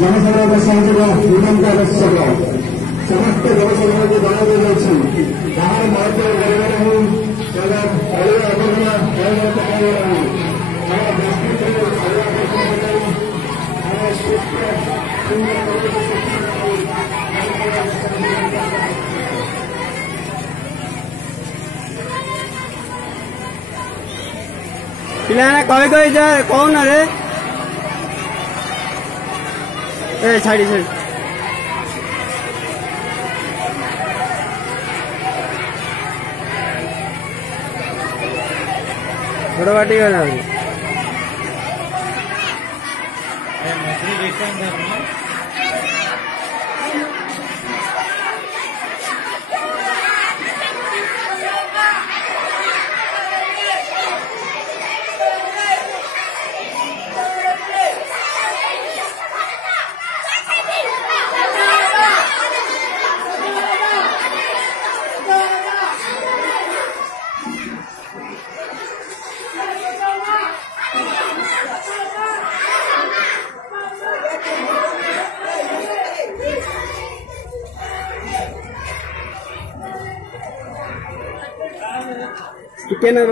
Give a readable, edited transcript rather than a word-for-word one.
जनसभा संसद हिमंत आवश्यक समस्त जनसभा को जनाई दिखाई बाहर महत्व पिलाने कहे कहे जा कौन अरे ए छाड़ी छाड़ी थोड़ा बाटी गला कितना